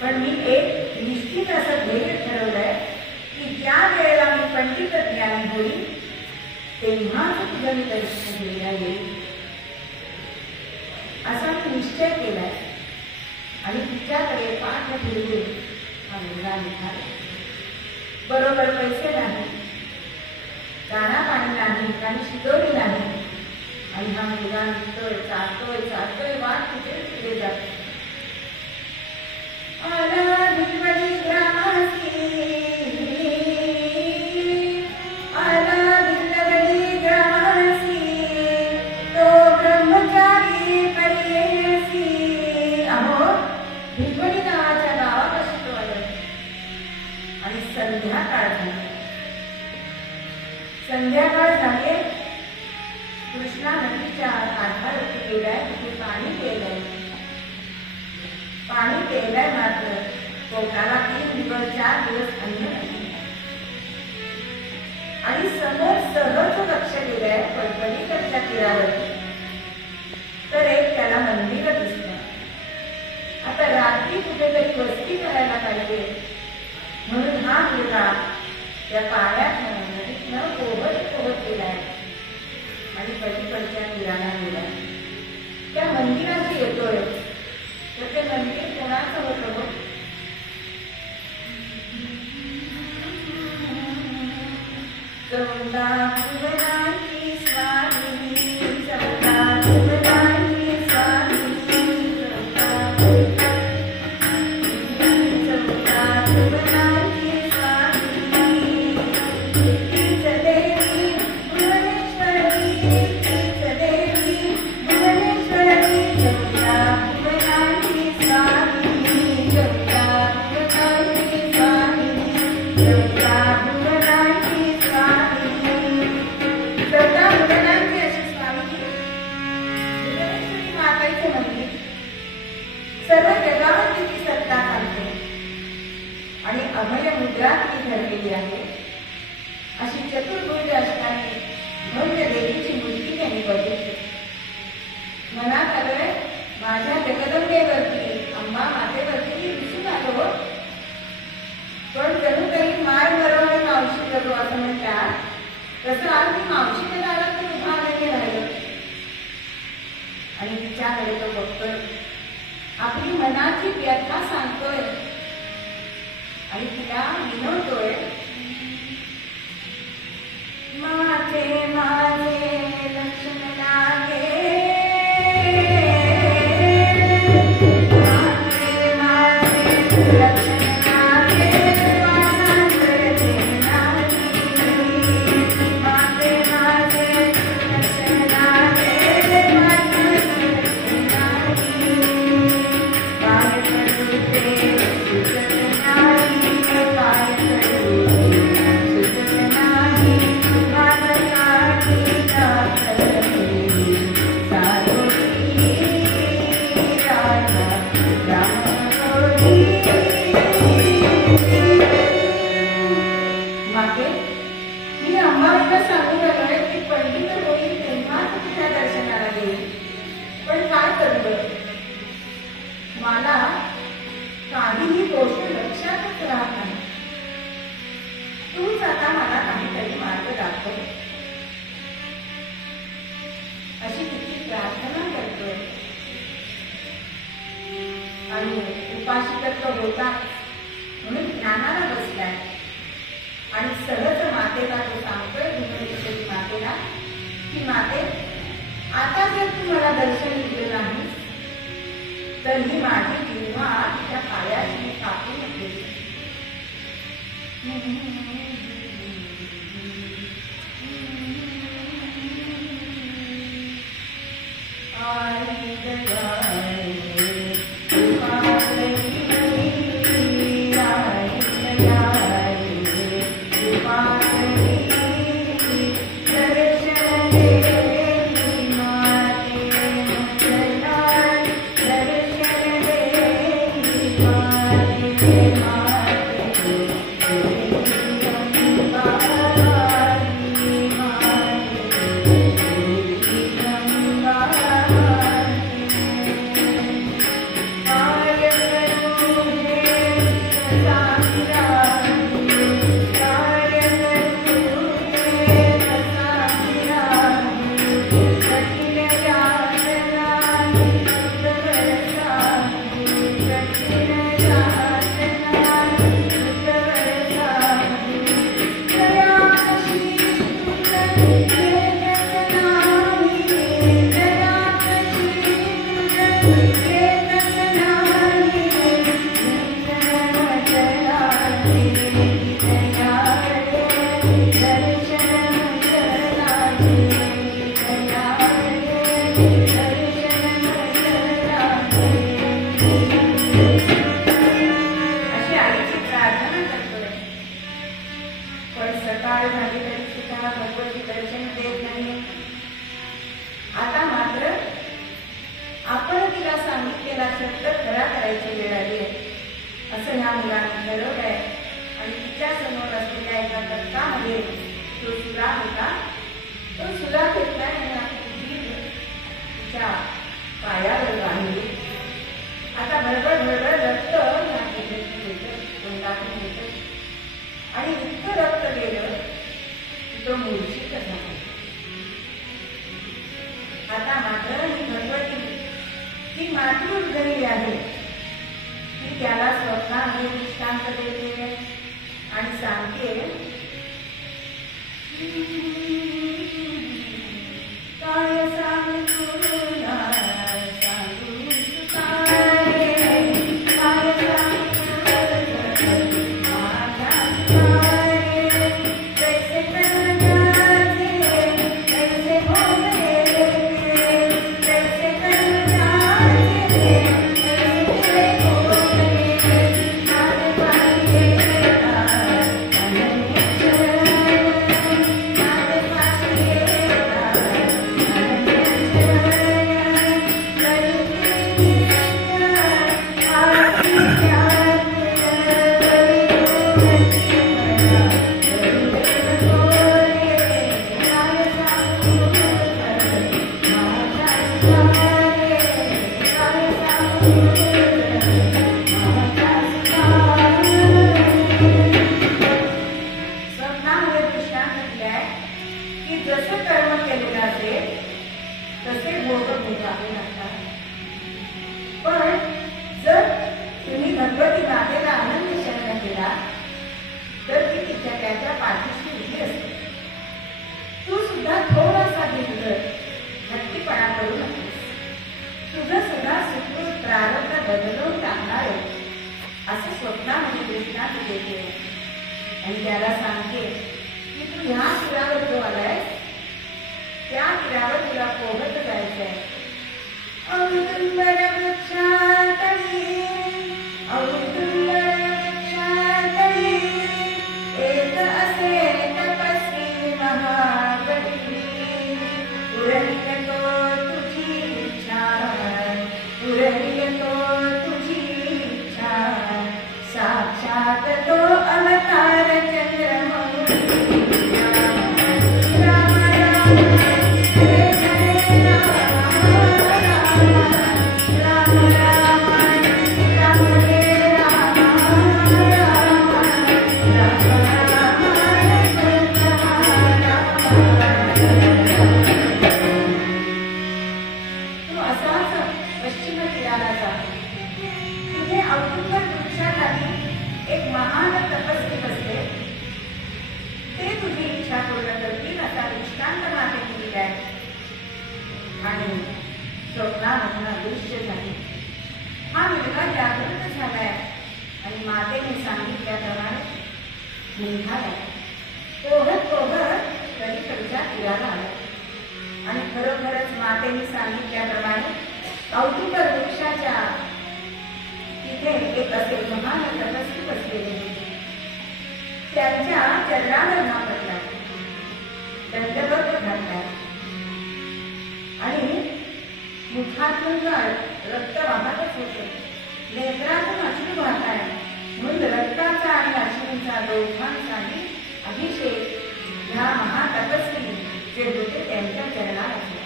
पण मी एक निश्चित असं ध्येय ठरवलंय की ज्या वेळेला मी पंडित ज्ञानी होईल तेव्हाच तुझं मी दर्शन घ्यायला येईल असा मी निश्चय केलाय. आणि तिच्याकडे पाठ फिरवून हा मुलगा निघाला. बरोबर पैसे नाही, दाणा पाणी नाही, काही शिदोरी नाही. आणि हा मुलगा निघतोय, चालतोय वाट कुठे पुढे जातो. आला भिलवडी ग्रामासी, आला भिलवडी ग्रामासी, तो ब्रह्मचारी परियेसी. अहो भिलवडी नावाच्या गावापाशी तो आला. आणि संध्याकाळ झाले. कृष्णा नदीच्या काठावरती गेलाय, तिथे पाणी प्यायलाय. मात्र पोटाला 3 दिवस 4 दिवस अन्न नाही. आणि समोर सहज लक्ष गेलंय पलीकडच्या तीरावरती. तर एक त्याला मंदिर दिसलं. आता रात्री कुठेतरी वस्ती करायला पाहिजे म्हणून हा मुलगा त्या पाण्यात नदीतनं पोहत गेलाय आणि पलीकडच्या तीराला गेलाय. त्या मंदिरात येतोय. तर ते मंदिर कोणाचं होतं? चौदा भुवनांची स्वामिनी, चौदा भुवनांची स्वामिनी, चौदा भुवनांची स्वामिनी. तीच देवी भुवनेश्वरी, तीच देवी भुवनेश्वरी. चौदा भुवनांची स्वामिनी, चौदा भुवनांची स्वामिनी, चौदा भुवनांची स्वामिनी. चौदा भुवनांची अशी स्वामिनी भुवनेश्वरी माताईचे मंदिर सर्व जगावर तिची सत्ता चालते आणि अभय मुद्रा ती धरलेली आहे. अशी चतुर्भुज असणारी भव्य देवीची मूर्ती त्यांनी बघितली. मनात आलोय माझ्या जगदंबेवरती, अंबा मातेवरती मी दिसून आलो. पण जणू काही माय बरोबर मावशी करू असं म्हणतात तसं आज मी मावशीच्या दारात उभा नाही राहिलो. आणि तिच्याकडे तो बघतोय, आपली मनाची व्यथा सांगतोय आणि तिला विनवतोय. माझे माझे लक्ष्मण लागे, माझे माझे लक्ष्मण लागे, माझे माझे लक्ष्मण लागे. माते, मी अंबाबाईला सांगून आलोय की पंडित होईल तेव्हाच तुझ्या दर्शनाला येईल. पण काय करू? मला काहीही गोष्ट लक्षातच राहत नाही. तूच आता मला काहीतरी मार्ग दाखव अशी तिची प्रार्थना करतोय. आणि उपासिकत्व होता म्हणून ध्यानाला बसलाय. आणि सहज मातेला तो सांगतोय, भुवनेश्वरी मातेला, की माते, आता जर तू मला दर्शन दिलं नाही तर ही माझी जिव्हा तिच्या पायाशी कापून घेतली. स्वप्नामध्ये दृष्टांत देते आणि सांगते काय सांगू तुला सांगू काय काय सांगू माझा काय कैसे कर जाते कैसे हो मेरे कैसे कर जाते कैसे हो मेरे आने वाले जसे कर्म केलेले असेल तसे भोग भोगावे लागतात. पण जर तुम्ही भगवती मातेला आनंद शरण केला तर ती तिच्या त्याच्या पाठीशी उभी असते. तू सुद्धा थोडासा बिघडत भक्तीपणा करू नकोस. तुझं सुद्धा सुखरूप प्रारब्ध बदलून टाकणार असं स्वप्नामध्ये दृष्टांत देते आणि त्याला सांगते की तू ह्या तीरावर जो आलाय त्या तीरावर तुला पोहत जायचंय. औदुंबर वृक्षातळी औदुंबर वृक्षातळी एक असे तपस्वी महाबली पुरवितो तुझी इच्छा पुरवितो तुझी इच्छा साक्षात तो अवतार चंद्रमौली. एक महान तपस्वी बसले ते तुझी इच्छा पूर्ण करतील असा दृष्टांत मातेने दिलाय. आणि स्वप्नामधून दृश्य झाले. हा मुलगा जागृत झालाय आणि मातेने सांगितल्याप्रमाणे निघाला. पोहत पोहत कलिकडच्या तीराला आला आणि खरोखरच मातेने सांगितल्याप्रमाणे औदुंबर वृक्षाच्या तिथे एक असे महान तपस्वी बसलेले होते. त्यांच्या चरणावर हात पडला, दंडवत घातला आणि मुखातून रक्त वाहतच होते. नेत्रातून अश्रू वाहत आहे म्हणून रक्ताचा आणि अश्रूंचा दोघांचाही अभिषेक ह्या महातपस्वी जे होते त्यांच्या चरणावर झाला.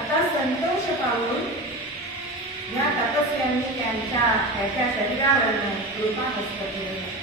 आता संतोष पाहून या तपस्यांनी त्याच्या शरीरावर कृपाहस्त केले.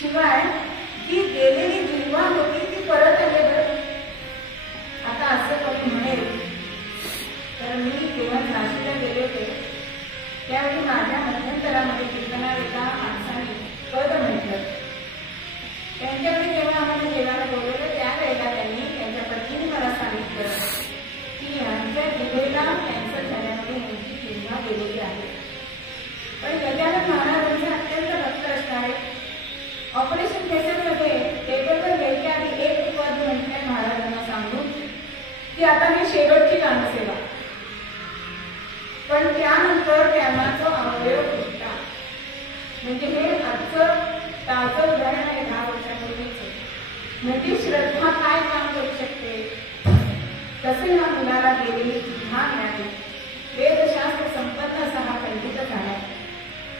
शिवाय जी गेलेली जिल्हा होती ती परत आले. बरं आता असं कोणी म्हणेल तर मी जेव्हा झाशीला गेले होते त्यावेळी माझ्या मध्यंतरामध्ये कीर्तनावर एका माणसाने पद म्हटलं. त्यांच्याकडे जेव्हा आम्हाला जेवायला बोलवलं त्यावेळेला त्यांनी त्यांच्या पत्नीने मला सांगितलं की यांच्या जिभेला कॅन्सर झाल्यामुळे यांची जिल्हा गेलेली आहे. पण गजानन महाराजांचे अत्यंत भक्त असणारे ऑपरेशन थिएटरमध्ये टेबलवर घ्यायच्या आधी एक पद म्हटलंय महाराजांना सांगून की आता मी शेवटची गानसेवा. पण त्यानंतर त्यांना तो अवयव फुटला. म्हणजे हे आजचं ताजं उदाहरण आहे 10 वर्षापूर्वीचं. म्हणजे श्रद्धा काय काम करू शकते. तसे या मुलाला गेलेली भान मिळाली. वेदशास्त्र संपन्न असा हा पंडित झाला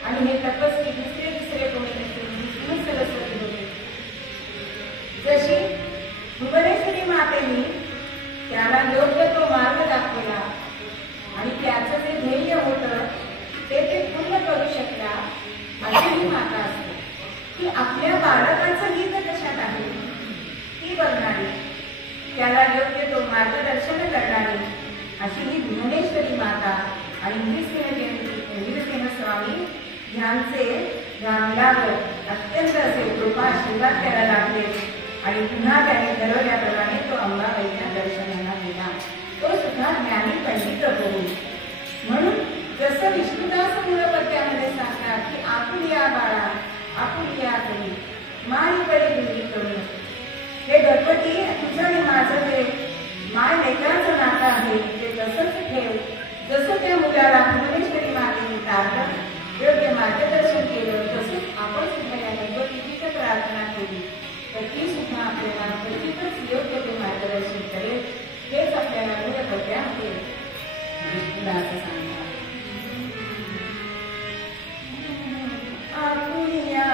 आणि हे तपस्वी दुसरे कोणी विष्णू सरस्वती होते. जशी भुवनेश्वरी मातेने त्याला योग्य तो मार्ग दाखवला आणि त्याचं जे ध्येय होतं ते पूर्ण करू शकला, अशी ही माता असते की आपल्या बालकाचं हित कशात आहे ती बघणारी, त्याला योग्य तो मार्गदर्शन करणारी अशी ही भुवनेश्वरी माता. आणि इंद्रसेन स्वामी ह्या मुलावर अत्यंत असे कृपा आशीर्वाद त्याला लागले आणि पुन्हा त्याने ठरवल्याप्रमाणे तो अंबाबाईच्या दर्शनाला गेला. तो सुद्धा ज्ञानी पंडित होईल. म्हणून जसं विष्णुदास मूळपद्यामध्ये सांगतात की आपुलिया बाळा आपुलिया करी माई बळी दुरी करू. हे गणपती तुझं आणि माझं जे माय लेकराचं नातं आहे ते तसंच ठेव. जसं त्या मुलाला भुवनेश्वरी मातेने तारलं, योग्य मार्गदर्शन केलं, तसंच आपण सुद्धा या गणपतीची प्रार्थना केली तर ती सुद्धा आपल्याला क्वचितच योग्य ते मार्गदर्शन करेल. हेच आपल्याला मूळपद्यामध्ये विष्णुदास सांगतात. Apulia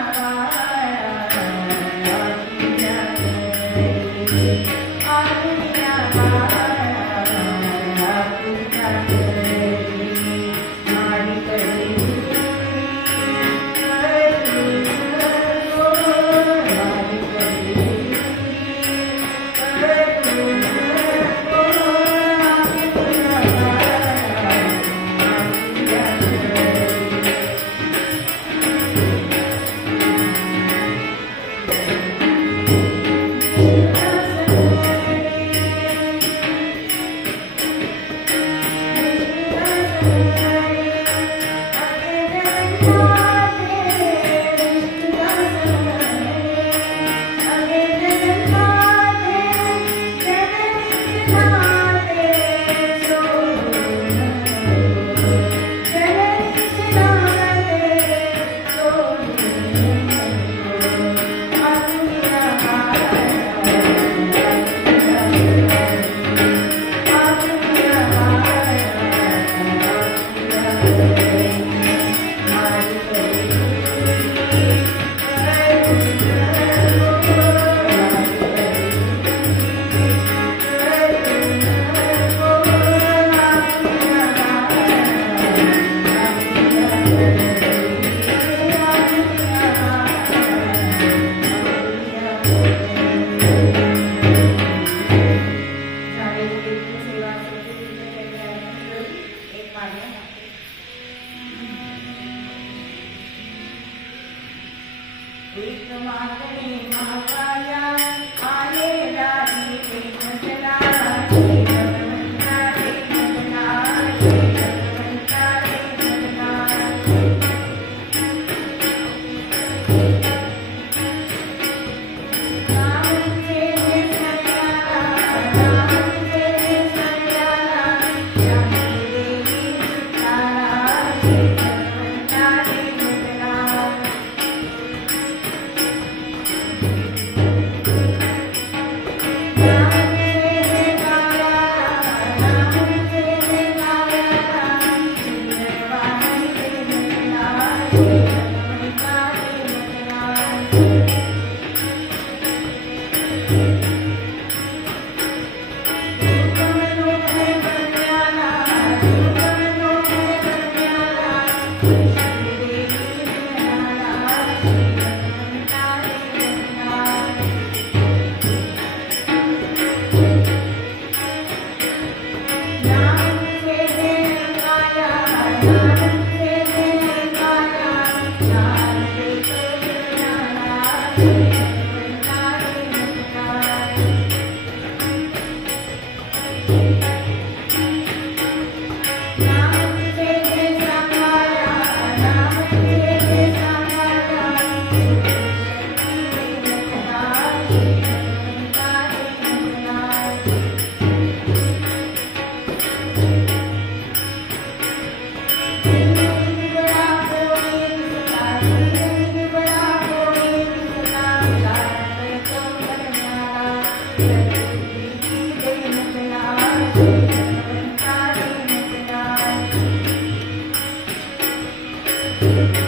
Thank you.